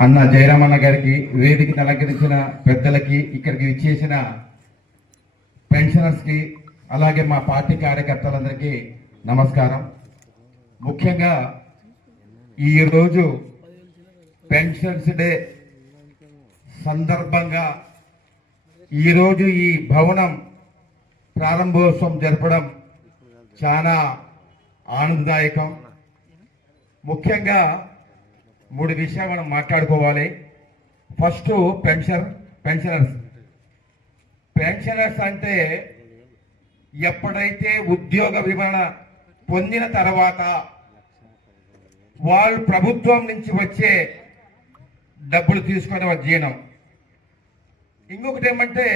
అన్న జయరామన్న గారికి వేదికను అలంకరించిన పెద్దలకి ఇక్కడికి ఇచ్చేసిన పెన్షనర్స్కి అలాగే మా పార్టీ కార్యకర్తలందరికీ నమస్కారం. ముఖ్యంగా ఈరోజు పెన్షన్స్ డే సందర్భంగా ఈరోజు ఈ భవనం ప్రారంభోత్సవం జరపడం చాలా ఆనందదాయకం. ముఖ్యంగా మూడు విషయాలు మనం మాట్లాడుకోవాలి. First pension pensioners. పెన్షనర్స్ అంటే ఎప్పుడైతే ఉద్యోగ వివరణ పొందిన తర్వాత వాళ్ళు ప్రభుత్వం నుంచి వచ్చే డబ్బులు తీసుకునే జీవనం. ఇంకొకటి ఏమంటే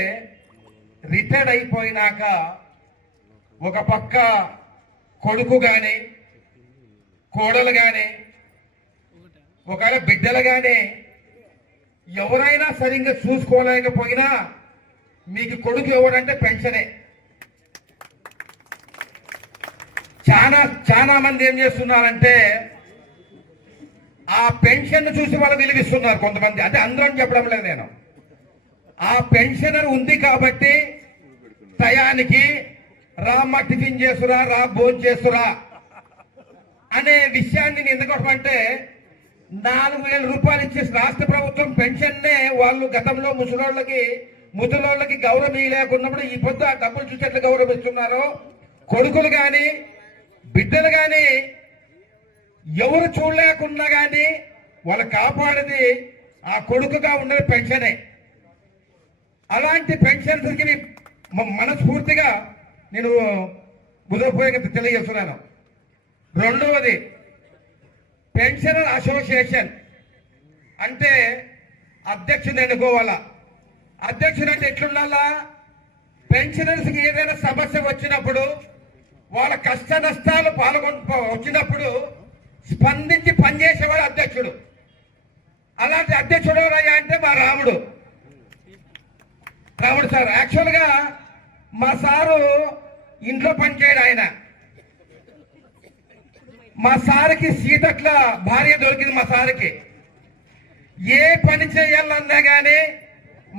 రిటైర్డ్ అయిపోయినాక ఒక పక్క కొడుకు కానీ కోడలు కానీ ఒకవేళ బిడ్డలు కానీ ఎవరైనా సరిగ్గా చూసుకోలేకపోయినా మీకు కొడుకు ఎవడంటే పెన్షనే. చాలా చాలా మంది ఏం చేస్తున్నారంటే ఆ పెన్షన్ చూసి వాళ్ళు విలువిస్తున్నారు కొంతమంది. అంటే అందరం చెప్పడం లేదు నేను. ఆ పెన్షనర్ ఉంది కాబట్టి టయానికి రామ్మ టిఫిన్ చేస్తురా రా భోజనం చేస్తురా అనే విషయాన్ని నేను ఎందుకోవడం అంటే నాలుగు వేల రూపాయలు ఇచ్చేసి రాష్ట్ర ప్రభుత్వం పెన్షన్నే వాళ్ళు గతంలో ముసలోళ్ళకి ముసలోళ్ళకి గౌరవం లేకున్నప్పుడు ఈ పొద్దు ఆ డబ్బులు చూసేట్లు గౌరవం ఇస్తున్నారో కొడుకులు కానీ బిడ్డలు కానీ ఎవరు చూడలేకున్నా కానీ వాళ్ళు కాపాడేది ఆ కొడుకుగా ఉన్నది పెన్షనే. అలాంటి పెన్షన్స్కి మనస్ఫూర్తిగా నేను బుధపోయి తెలియజేస్తున్నాను. రెండవది పెన్షనర్ అసోసియేషన్ అంటే అధ్యక్షుడు ఎన్నుకోవాలా అధ్యక్షుడు అంటే ఎట్లుండాలా? పెన్షనర్స్కి ఏదైనా సమస్య వచ్చినప్పుడు వాళ్ళ కష్ట నష్టాలు పాల్గొని వచ్చినప్పుడు స్పందించి పనిచేసేవాడు అధ్యక్షుడు. అలాంటి అధ్యక్షుడు ఎవరయ్యా అంటే మా రాముడు. రాముడు సార్. యాక్చువల్గా మా సారు ఇంట్లో పనిచేయడు ఆయన. మా సార్కి సీట్ అట్లా భార్య దొరికింది మా సార్కి. ఏ పని చేయాలన్నా కానీ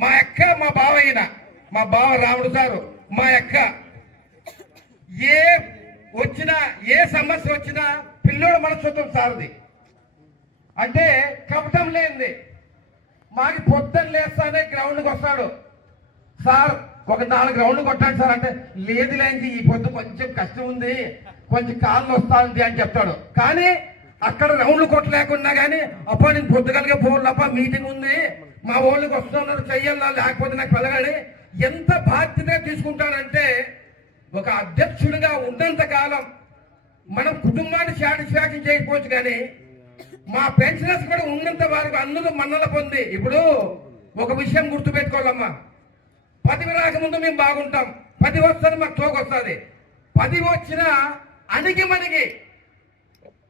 మా అక్క మా బావ అయిన మా బావ రాముడు సారు మా అక్క ఏ వచ్చినా ఏ సమస్య వచ్చినా పిల్లోడు మనస్తత్వం సారది. అంటే కపటం లేనిది. మాకి పొద్దున్న లేస్తానే గ్రౌండ్కి వస్తాడు. సార్ ఒక నాలుగు గ్రౌండ్ కొట్టాడు సార్. అంటే లేదు లేని ఈ పొద్దు కొంచెం కష్టం ఉంది. కొంచెం కాళ్ళు వస్తా ఉంది అని చెప్తాడు. కానీ అక్కడ రౌండ్లు కొట్టలేకున్నా కానీ అప్ప నేను పొద్దుగలిగే ఫోన్లు మీటింగ్ ఉంది. మా వాళ్ళకి వస్తున్నారు చెయ్యాలా లేకపోతే నాకు పిల్లగాడి ఎంత బాధ్యత తీసుకుంటానంటే ఒక అధ్యక్షుడిగా ఉన్నంత కాలం మనం కుటుంబాన్ని సాటిస్ఫాక్షన్ చేయకపోవచ్చు కానీ మా పెన్షనర్స్ కూడా ఉన్నంత వరకు అన్నులు మన్నల పొంది. ఇప్పుడు ఒక విషయం గుర్తుపెట్టుకోవాలమ్మా. పది రాకముందు మేము బాగుంటాం. పది వస్తుంది మాకు తోకొస్తుంది పది వచ్చినా అడిగి మనకి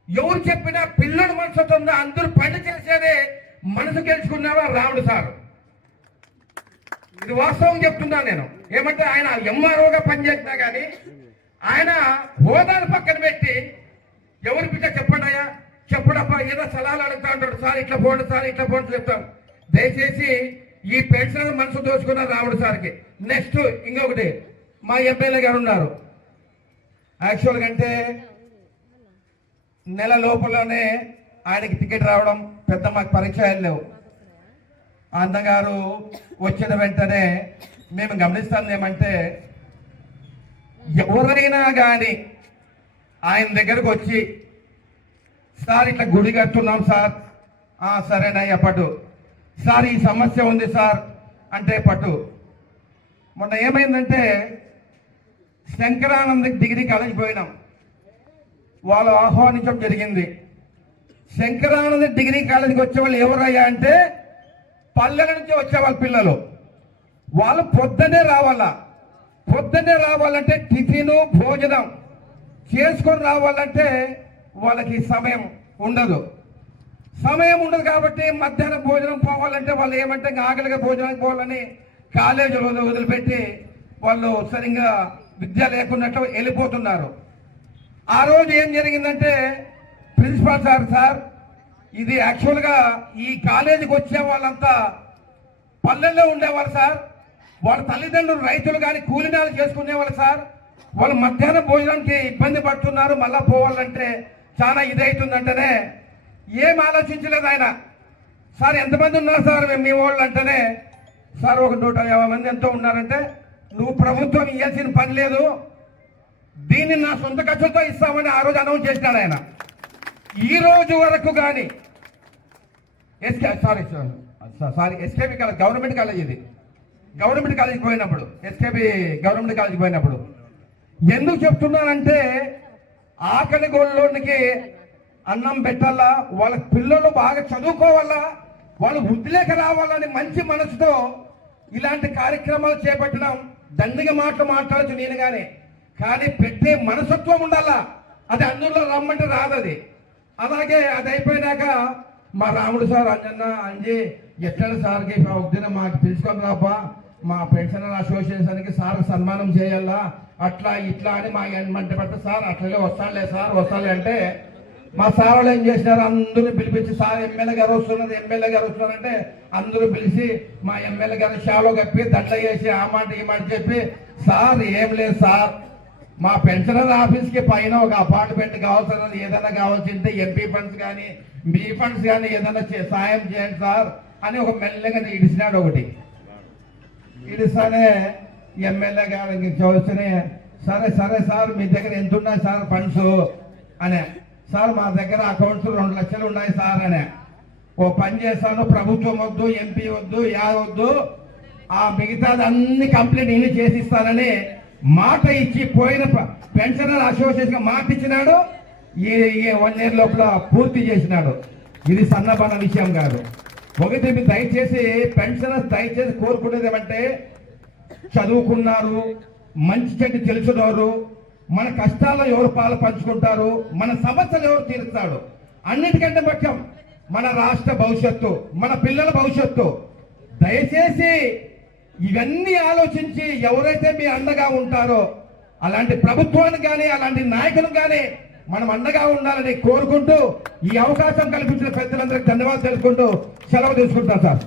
ఎవరు చెప్పినా పిల్లడు మనసు ఉందో అందరూ పని చేసేదే మనసు గెలుచుకున్నావా? రాముడు సారు. ఇది వాస్తవం చెప్తున్నా నేను. ఏమంటే ఆయన ఎంఆర్ఓగా పనిచేసినా కానీ ఆయన హోదాను పక్కన పెట్టి ఎవరి బిడ్డ చెప్పడాయా అయ్యా? చెప్పడప్ప ఏదో సలహాలు అడుగుతా ఉంటాడు సార్ ఇట్లా పోండి సార్ ఇట్లా పోండి చెప్తాం దయచేసి ఈ పెన్షన్ మనసు దోచుకున్న రాముడు సార్కి. నెక్స్ట్ ఇంకొకటి మా ఎమ్మెల్యే గారు ఉన్నారు. యాక్చువల్గా అంటే నెల లోపలనే ఆయనకి టికెట్ రావడం పెద్ద మాకు పరిచయాలు లేవు. అన్నగారు వచ్చిన వెంటనే మేము గమనిస్తాను ఏమంటే ఎవరైనా కానీ ఆయన దగ్గరకు వచ్చి సార్ ఇట్లా గుడి కడుతున్నాం సార్. సరేనయ్య సరేనయ్యా పట్టు. సార్ ఈ సమస్య ఉంది సార్. అంటే పట్టు. మొన్న ఏమైందంటే శంకరానంద డిగ్రీ కాలేజ్ పోయినాం. వాళ్ళు ఆహ్వానించడం జరిగింది. శంకరానంద డిగ్రీ కాలేజీకి వచ్చేవాళ్ళు ఎవరయ్యా అంటే పల్లెల నుంచి వచ్చేవాళ్ళ పిల్లలు. వాళ్ళు పొద్దున్నే రావాలా? పొద్దున్నే రావాలంటే టిఫిను భోజనం చేసుకొని రావాలంటే వాళ్ళకి సమయం ఉండదు. సమయం ఉండదు కాబట్టి మధ్యాహ్నం భోజనం పోవాలంటే వాళ్ళు ఏమంటే ఆకలిగా భోజనానికి పోవాలని కాలేజీలో వదిలిపెట్టి వాళ్ళు సరిగ్గా విద్య లేకున్నట్టు వెళ్ళిపోతున్నారు. ఆ రోజు ఏం జరిగిందంటే ప్రిన్సిపాల్ సార్ సార్ ఇది యాక్చువల్గా ఈ కాలేజీకి వచ్చే వాళ్ళంతా పల్లెల్లో ఉండేవాళ్ళు సార్. వాళ్ళ తల్లిదండ్రులు రైతులు కానీ కూలినాలు చేసుకునేవాళ్ళు సార్. వాళ్ళు మధ్యాహ్నం భోజనానికి ఇబ్బంది పడుతున్నారు మళ్ళా పోవాలంటే చాలా ఇదవుతుందంటేనే ఏం ఆలోచించలేదు ఆయన. సార్ ఎంతమంది ఉన్నారు సార్ మేము మీ వాళ్ళు అంటేనే సార్ ఒక నూట యాభై మంది ఎంతో ఉన్నారంటే నువ్వు ప్రభుత్వం ఇవ్వాల్సిన పని లేదు. దీన్ని నా సొంత ఖర్చులతో ఇస్తామని ఆ రోజు అనౌన్స్ చేసినాడు ఆయన. ఈ రోజు వరకు కానీ SK sorry sorry SKP college government college ఇది. గవర్నమెంట్ కాలేజ్కి పోయినప్పుడు ఎస్కేపీ గవర్నమెంట్ కాలేజ్కి పోయినప్పుడు. ఎందుకు చెప్తున్నానంటే ఆకలి గోళ్ళకి అన్నం పెట్టాలా వాళ్ళ పిల్లలు బాగా చదువుకోవాలా వాళ్ళు వృద్ధిలోకి రావాలని మంచి మనసుతో ఇలాంటి కార్యక్రమాలు చేపట్టడం దండిగా మాటలు మాట్లాడచ్చు నేను కానీ కానీ పెట్టే మనసత్వం ఉండాలా? అది అందులో రమ్మంటే రాదు అది అలాగే అది అయిపోయినాక మా రాముడు సార్ అంజన్న అంజి ఎట్లా సార్కి ఒకదిన మాకు పిలుచుకొని రాపా మా పెన్షనర్ అసోసియేషన్కి సార్ సన్మానం చేయాలా? అట్లా ఇట్లా అని మా మంట పట్ట సార్ అట్లనే వస్తాడులే సార్ వస్తానులే అంటే మా సార్ వాళ్ళు ఏం చేసినారు? అందరూ పిలిపించి సార్ ఎమ్మెల్యే గారు వస్తున్నారు ఎమ్మెల్యే గారు వస్తున్నారంటే అందరూ పిలిచి మా ఎమ్మెల్యే గారు షాలో కప్పి దండ చేసి ఆ మాట ఈ మాట చెప్పి సార్ ఏం లేదు సార్. మా పెన్షనర్ ఆఫీస్కి పైన ఒక అపార్ట్మెంట్ కావాల్సినది ఏదైనా కావాల్సింటే ఎంపీ ఫండ్స్ కానీ మీ ఫండ్స్ కానీ ఏదైనా చే- సాయం చేయండి సార్ అని ఒక మెల్లగా ఇడిసినాడు ఒకటి. ఇడిస్తానే ఎమ్మెల్యే గారికి చూస్తేనే సరే సరే సార్ మీ దగ్గర ఎంత ఉన్నాయి సార్ ఫండ్స్ అనే. సార్ మా దగ్గర అకౌంట్స్ రెండు లక్షలు ఉన్నాయి సార్ అనే. ఓ పని చేస్తాను ప్రభుత్వం వద్దు ఎంపీ వద్దు యా వద్దు ఆ మిగతాది అన్ని కంప్లైంట్ ఇల్లు చేసిస్తానని మాట ఇచ్చి పోయిన పెన్షనర్ అసోసియేషన్ మాట ఇచ్చినాడు ఈ వన్ ఇయర్ లోపల పూర్తి చేసినాడు. ఇది సన్నబన్న విషయం కాదు. ఒకటి మీరు దయచేసి పెన్షనర్స్ దయచేసి కోరుకునేది ఏమంటే చదువుకున్నారు మంచి చెడ్డ తెలుసున్నారు మన కష్టాల్లో ఎవరు పాలు పంచుకుంటారు? మన సమస్యలు ఎవరు తీరుస్తాడు అన్నిటికంటే ముఖ్యం మన రాష్ట్ర భవిష్యత్తు మన పిల్లల భవిష్యత్తు. దయచేసి ఇవన్నీ ఆలోచించి ఎవరైతే మీ అండగా ఉంటారో అలాంటి ప్రభుత్వానికి కానీ అలాంటి నాయకులకు కానీ మనం అండగా ఉండాలని కోరుకుంటూ ఈ అవకాశం కల్పించిన పెద్దలందరికీ ధన్యవాదాలు తెలుసుకుంటూ సెలవు తీసుకుంటాం సార్.